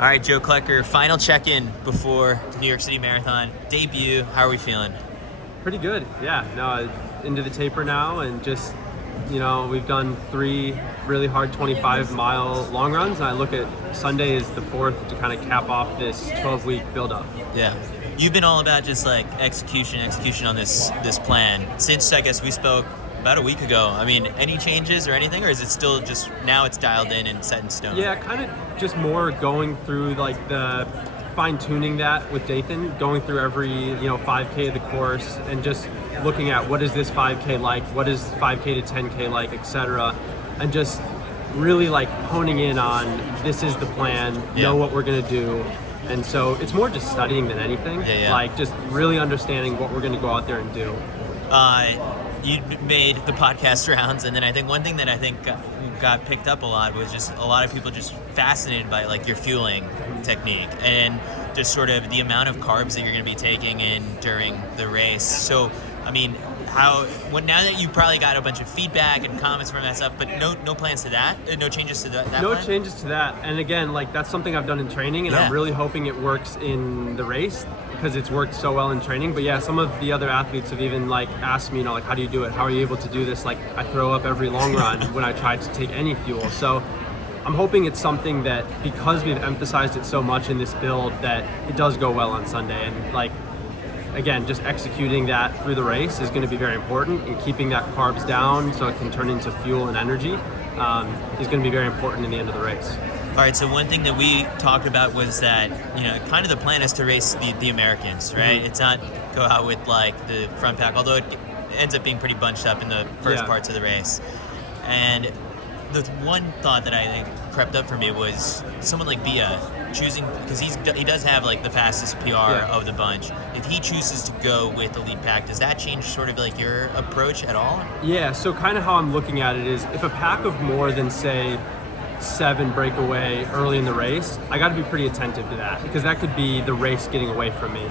All right, Joe Klecker, final check-in before New York City Marathon debut. How are we feeling? Pretty good, yeah. No, into the taper now, and just, we've done 3 really hard 25-mile long runs, and I look at Sunday as the 4th to kind of cap off this 12-week build-up. Yeah. You've been all about just like execution on this plan since I guess we spoke about a week ago. I mean, any changes or anything, or is it still just now it's dialed in and set in stone? Yeah, kind of just more going through like the fine-tuning that with Dathan, going through every 5K of the course and just looking at what is this 5K like, what is 5K to 10K like, etc., and just really like honing in on this is the plan, know what we're gonna do. And so it's more just studying than anything, like just really understanding what we're gonna go out there and do. You made the podcast rounds, and then I think one thing that I think got picked up a lot was just a lot of people just fascinated by like your fueling technique and just sort of the amount of carbs that you're going to be taking in during the race. So, I mean, now that you probably got a bunch of feedback and comments from that stuff, but no plans to that? No changes to that No plan? changes to that. And again, like that's something I've done in training, and I'm really hoping it works in the race because it's worked so well in training. But yeah, some of the other athletes have even like asked me, like, how do you do it? How are you able to do this? Like, I throw up every long run when I try to take any fuel. So I'm hoping it's something that, because we've emphasized it so much in this build, that it does go well on Sunday. And like, again, just executing that through the race is going to be very important, and keeping that carbs down so it can turn into fuel and energy is going to be very important in the end of the race. All right, so one thing that we talked about was that, kind of the plan is to race the Americans, right? Mm-hmm. It's not go out with like the front pack, although it ends up being pretty bunched up in the first parts of the race. And the one thought that I think crept up for me was someone like Bia choosing, because he does have like the fastest PR of the bunch. If he chooses to go with the lead pack, does that change sort of like your approach at all? Yeah, so kind of how I'm looking at it is, if a pack of more than say 7 break away early in the race, I got to be pretty attentive to that, because that could be the race getting away from me.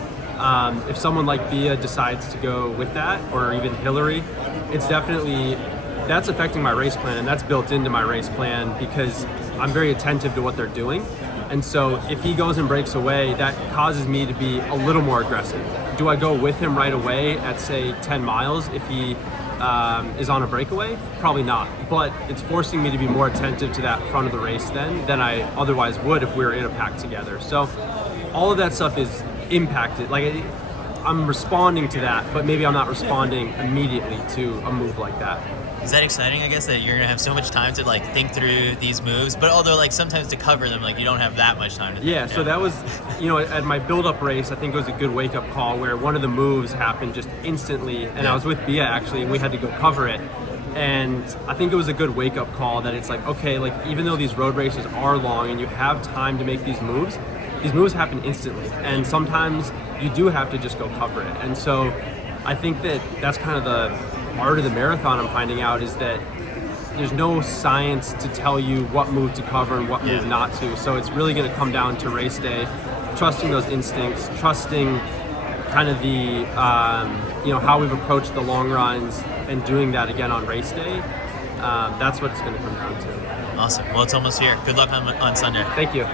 If someone like Bia decides to go with that, or even Hillary, that's affecting my race plan, and that's built into my race plan because I'm very attentive to what they're doing. And so if he goes and breaks away, that causes me to be a little more aggressive. Do I go with him right away at say 10 miles if he is on a breakaway? Probably not, but it's forcing me to be more attentive to that front of the race than I otherwise would if we were in a pack together. So all of that stuff is impacted. Like, I'm responding to that, but maybe I'm not responding immediately to a move like that. Is that exciting, I guess, that you're gonna have so much time to like think through these moves, but although like sometimes to cover them, like you don't have that much time to think. So that was, at my build-up race, I think it was a good wake-up call where one of the moves happened just instantly, and I was with Bia actually, and we had to go cover it. And I think it was a good wake-up call that it's like, okay, like even though these road races are long and you have time to make these moves happen instantly, and sometimes you do have to just go cover it. And so I think that's kind of the art of the marathon I'm finding out, is that there's no science to tell you what move to cover and what move not to. So it's really going to come down to race day, trusting those instincts, trusting kind of the how we've approached the long runs, and doing that again on race day. That's what it's going to come down to. Awesome. Well, it's almost here. Good luck on Sunday. Thank you.